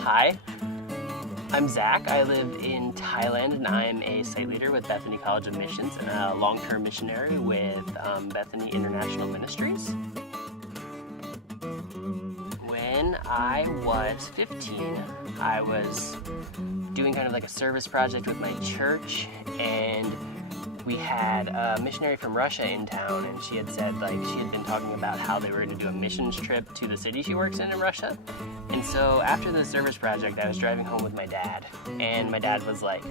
Hi, I'm Zach. I live in Thailand and I'm a site leader with Bethany College of Missions and a long-term missionary with Bethany International Ministries. When I was 15, I was doing kind of like a service project with my church, and we had a missionary from Russia in town, and she had said, she had been talking about how they were going to do a missions trip to the city she works in Russia. And so after the service project, I was driving home with my dad, and my dad was like,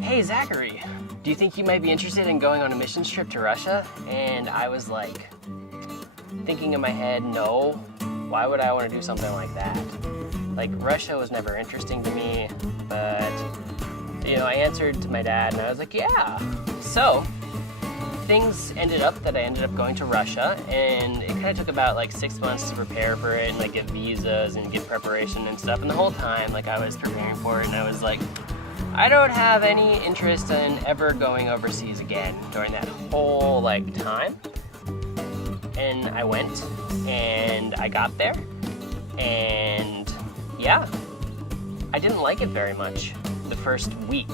"Hey, Zachary, do you think you might be interested in going on a missions trip to Russia?" And I was like, thinking in my head, no, why would I want to do something like that? Like, Russia was never interesting to me, but, I answered to my dad, and I was like, yeah. So, things ended up that I ended up going to Russia, and it kind of took about 6 months to prepare for it and get visas and get preparation and stuff. And the whole time, I was preparing for it, and I was like, I don't have any interest in ever going overseas again during that whole time. And I went, and I got there, and yeah, I didn't like it very much the first week.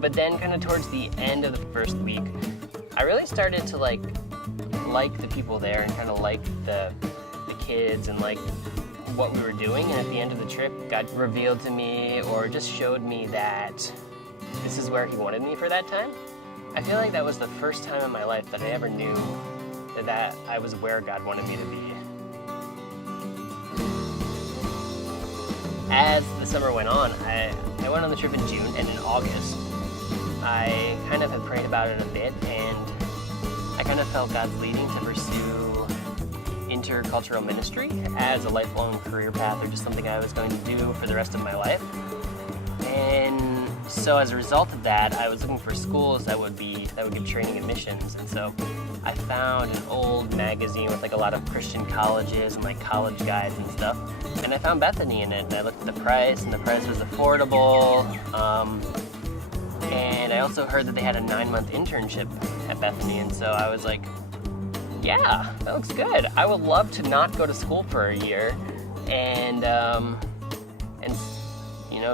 But then kind of towards the end of the first week, I really started to like the people there and kind of like the kids and what we were doing. And at the end of the trip, God revealed to me or just showed me that this is where He wanted me for that time. I feel like that was the first time in my life that I ever knew that I was where God wanted me to be. As the summer went on, I went on the trip in June, and in August, I kind of had prayed about it a bit, and I kind of felt God's leading to pursue intercultural ministry as a lifelong career path, or just something I was going to do for the rest of my life. And so as a result of that, I was looking for schools that would give training in missions. And so I found an old magazine with a lot of Christian colleges and college guides and stuff. And I found Bethany in it, and I looked at the price, and the price was affordable. And I also heard that they had a 9-month internship at Bethany, and so I was like, yeah, that looks good. I would love to not go to school for a year and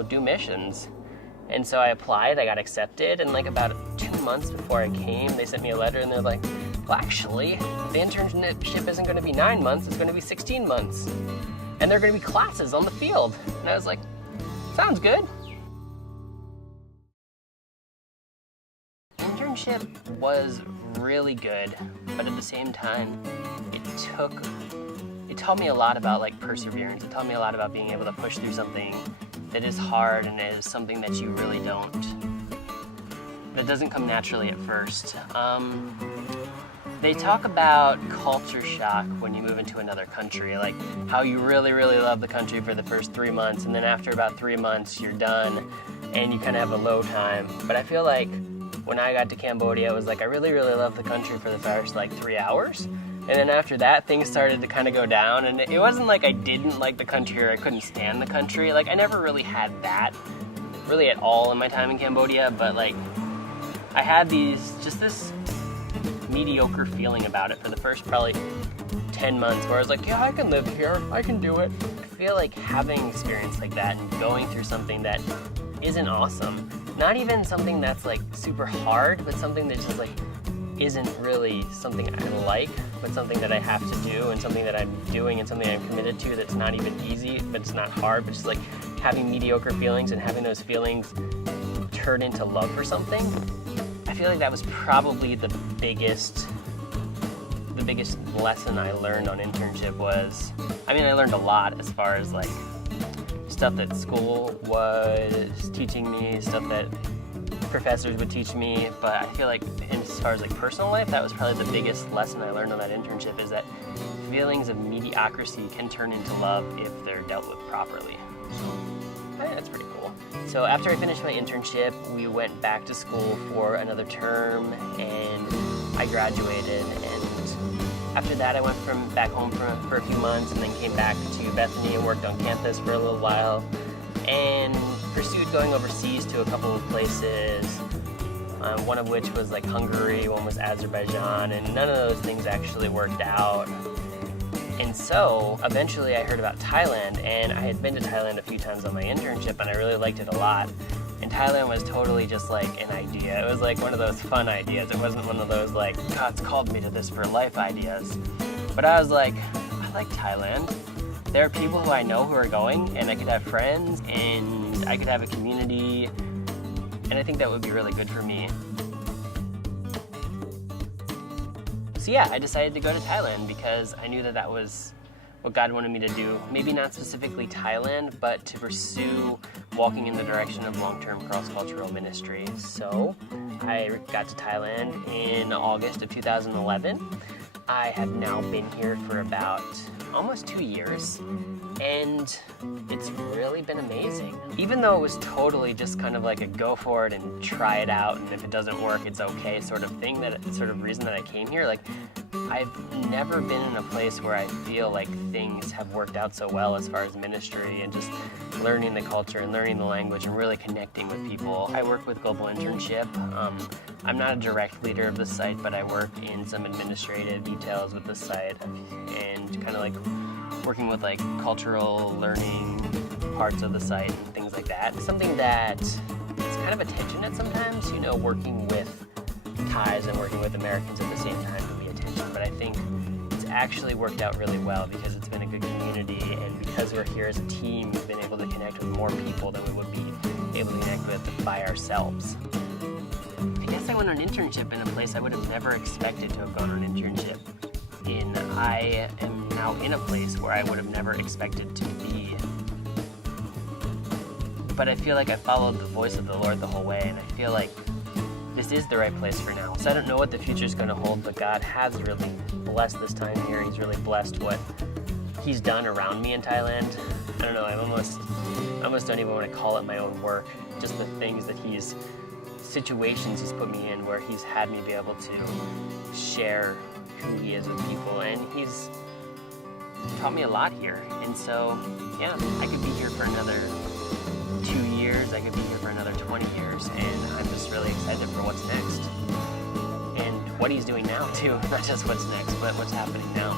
do missions. And so I applied, I got accepted, and about 2 months before I came, they sent me a letter, and they're like, well, actually, the internship isn't going to be 9 months, it's going to be 16 months. And there are going to be classes on the field. And I was like, sounds good. Internship was really good, but at the same time, it taught me a lot about perseverance. It taught me a lot about being able to push through something that is hard and is something that you really that doesn't come naturally at first. They talk about culture shock when you move into another country, how you really, really love the country for the first 3 months, and then after about 3 months, you're done, and you kind of have a low time. But I feel like when I got to Cambodia, it was I really, really loved the country for the first 3 hours. And then after that, things started to kind of go down, and it wasn't like I didn't like the country or I couldn't stand the country. I never really had that really at all in my time in Cambodia, but I had this mediocre feeling about it for the first probably 10 months where I was like, yeah, I can live here, I can do it. I feel like having experience like that and going through something that isn't awesome, not even something that's super hard, but something that just isn't really something I like, but something that I have to do and something that I'm doing and something I'm committed to that's not even easy, but it's not hard, but just having mediocre feelings and having those feelings turn into love for something. I feel like that was probably the biggest lesson I learned on internship was, I learned a lot as far as stuff that school was teaching me, stuff that professors would teach me, but I feel like as far as personal life, that was probably the biggest lesson I learned on that internship, is that feelings of mediocrity can turn into love if they're dealt with properly. So I think that's pretty cool. So after I finished my internship, we went back to school for another term, and I graduated, and after that I went back home for a few months, and then came back to Bethany and worked on campus for a little while, and pursued going overseas to a couple of places, one of which was Hungary, one was Azerbaijan, and none of those things actually worked out. And so eventually I heard about Thailand, and I had been to Thailand a few times on my internship, and I really liked it a lot. And Thailand was totally just like an idea. It was like one of those fun ideas. It wasn't one of those like, God's called me to this for life ideas. But I was like, I like Thailand. There are people who I know who are going, and I could have friends, and I could have a community, and I think that would be really good for me. So yeah, I decided to go to Thailand because I knew that that was what God wanted me to do. Maybe not specifically Thailand, but to pursue walking in the direction of long-term cross-cultural ministry. So I got to Thailand in August of 2011. I have now been here for about almost 2 years, and it's really been amazing. Even though it was totally just kind of like a go for it and try it out, and if it doesn't work, it's okay sort of thing, that sort of reason that I came here, like I've never been in a place where I feel like things have worked out so well as far as ministry and just learning the culture and learning the language and really connecting with people. I work with Global Internship. I'm not a direct leader of the site, but I work in some administrative details with the site and kind of like working with like cultural learning parts of the site and things like that. Something that is kind of a tension at sometimes, you know, working with Thais and working with Americans at the same time can be a tension, but I think it's actually worked out really well because it's been a good community, and because we're here as a team, we've been able to connect with more people than we would be able to connect with by ourselves. I guess I went on an internship in a place I would have never expected to have gone on an internship in. I am now in a place where I would have never expected to be. But I feel like I followed the voice of the Lord the whole way, and I feel like this is the right place for now. So I don't know what the future is going to hold, but God has really blessed this time here. He's really blessed what He's done around me in Thailand. I don't know, I almost don't even want to call it my own work. Just the things that situations He's put me in where He's had me be able to share who He is with people, and He's taught me a lot here. And so, yeah, I could be here for another 2 years, I could be here for another 20 years, and I'm just really excited for what's next. And what He's doing now, too. Not just what's next, but what's happening now.